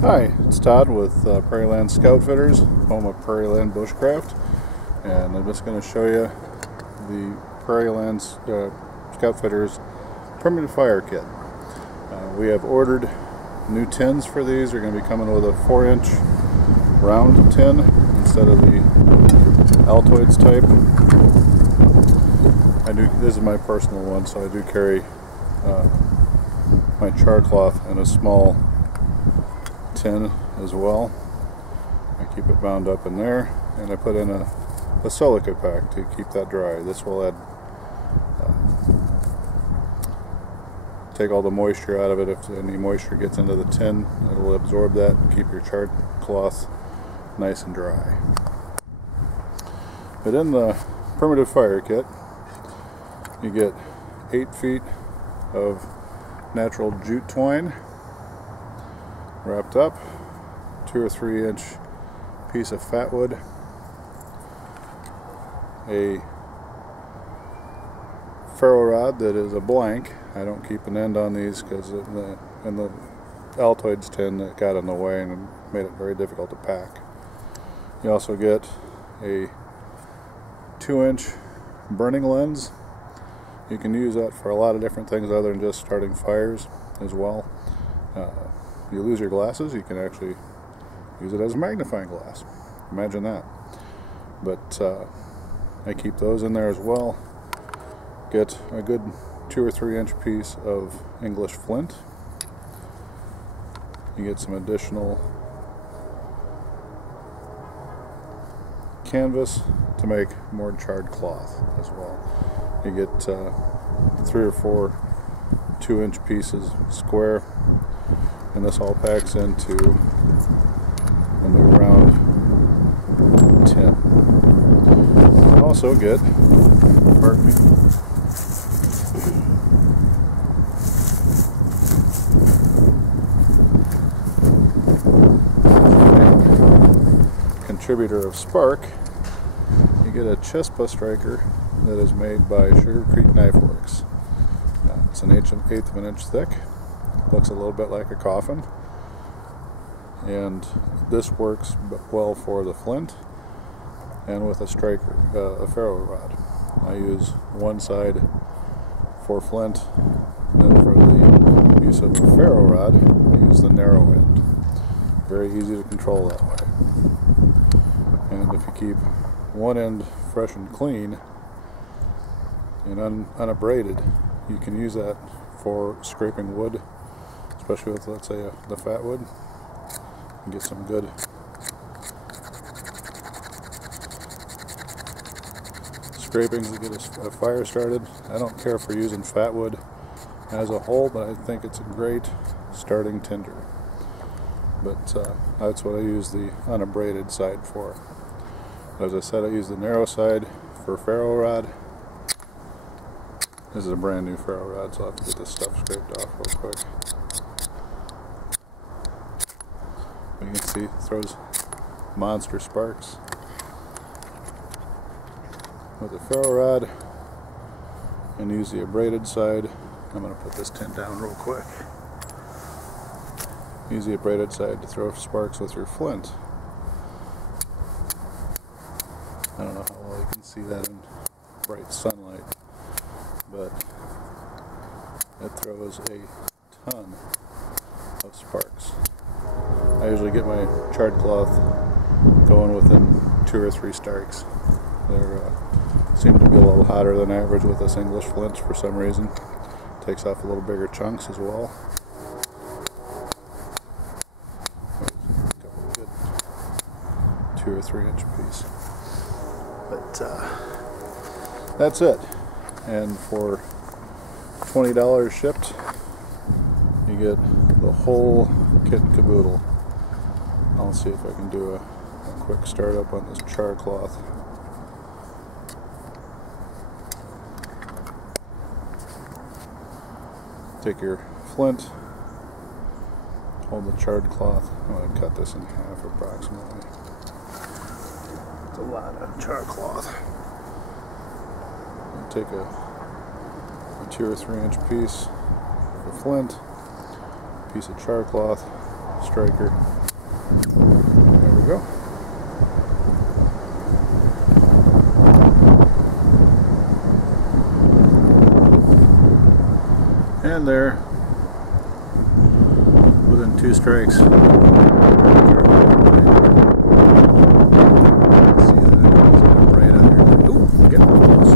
Hi, it's Todd with Prairieland Scoutfitters, home of Prairieland Bushcraft, and I'm just going to show you the Prairieland Scoutfitters primitive fire kit. We have ordered new tins for these. They're going to be coming with a 4-inch round tin instead of the Altoids type. This is my personal one, so I do carry my char cloth in a small tin as well. I keep it bound up in there, and I put in a silica pack to keep that dry. This will add take all the moisture out of it. If any moisture gets into the tin, it will absorb that and keep your charred cloth nice and dry. But in the primitive fire kit, you get 8 feet of natural jute twine wrapped up, 2 or 3 inch piece of fat wood, a ferro rod that is a blank. I don't keep an end on these because in the Altoids tin it got in the way and it made it very difficult to pack. You also get a 2-inch burning lens. You can use that for a lot of different things other than just starting fires as well. You lose your glasses, you can actually use it as a magnifying glass. Imagine that. But I keep those in there as well. Get a good 2 or 3 inch piece of English flint. You get some additional canvas to make more charred cloth as well. You get 3 or 4 2-inch pieces square, and this all packs into a new round tin. You also get, pardon me, contributor of spark. You get a Chispa striker that is made by Sugarcreek Knife Works. It's an 1/8 of an inch thick. Looks a little bit like a coffin, and this works well for the flint and with a striker, a ferro rod. I use one side for flint, and then for the use of a ferro rod I use the narrow end. Very easy to control that way. And if you keep one end fresh and clean and unabraded, you can use that for scraping wood, especially with, let's say, the fat wood, and get some good scrapings to get a fire started. I don't care for using fat wood as a whole, but I think it's a great starting tinder. But that's what I use the unabraded side for. As I said, I use the narrow side for ferro rod. This is a brand new ferro rod, so I'll have to get this stuff scraped off real quick. You can see it throws monster sparks. With the ferro rod, and use the abraded side. I'm going to put this tin down real quick. Use the abraded side to throw sparks with your flint. I don't know how well you can see that in bright sunlight, but it throws a ton of sparks. I usually get my charred cloth going within 2 or 3 strikes. They seem to be a little hotter than average with this English flint for some reason. Takes off a little bigger chunks as well. A couple of good 2 or 3 inch piece. But that's it. And for $20 shipped, you get the whole kit and caboodle. I'll see if I can do a quick startup on this char cloth. Take your flint, hold the charred cloth. I'm going to cut this in half approximately. It's a lot of char cloth. Take a 2 or 3 inch piece of flint, piece of char cloth, striker. There we go. And there, within 2 strikes. See that? It's right out here. Ooh, get close.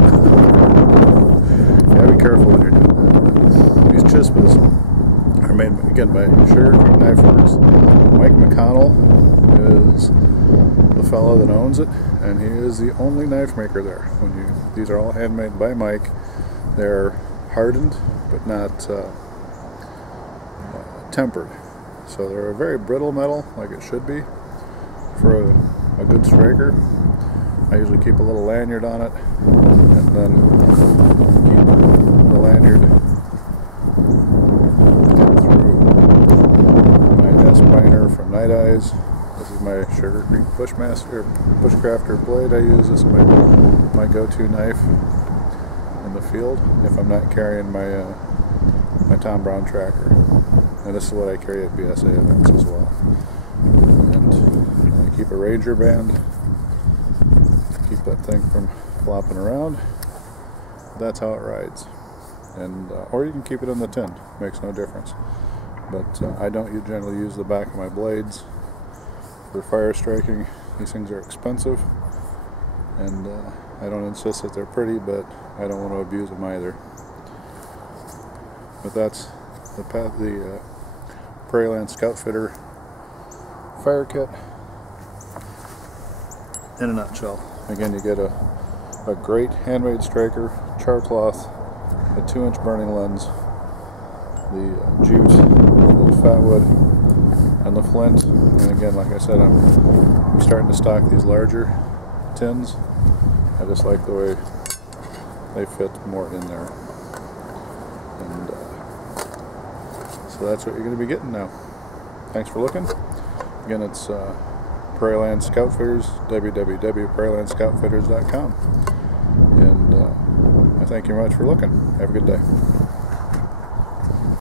Yeah, be careful when you're doing that. These Chispas are made again by Sugarcreek Knife Works. Mike McConnell is the fellow that owns it, and he is the only knife maker there. These are all handmade by Mike. They're hardened, but not tempered. So they're a very brittle metal, like it should be for a good striker. I usually keep a little lanyard on it, and then keep the lanyard through my S-Biner from Night Eyes. This is my Sugarcreek Bushcrafter blade I use. This is my go-to knife in the field if I'm not carrying my my Tom Brown tracker. And this is what I carry at BSA events as well. And I keep a Ranger band, keep that thing from flopping around. That's how it rides. And or you can keep it in the tin, makes no difference. But I don't generally use the back of my blades for fire striking. These things are expensive, and I don't insist that they're pretty, but I don't want to abuse them either. But that's the Prairieland Scoutfitter fire kit in a nutshell. Again, you get a great handmade striker, char cloth, a 2-inch burning lens, the Jute, the fat wood, and the Flint. And again, like I said, I'm starting to stock these larger tins. I just like the way they fit more in there. And so that's what you're going to be getting now. Thanks for looking. Again, it's Prairieland Scoutfitters, www.prairielandscoutfitters.com. And I thank you very much for looking. Have a good day.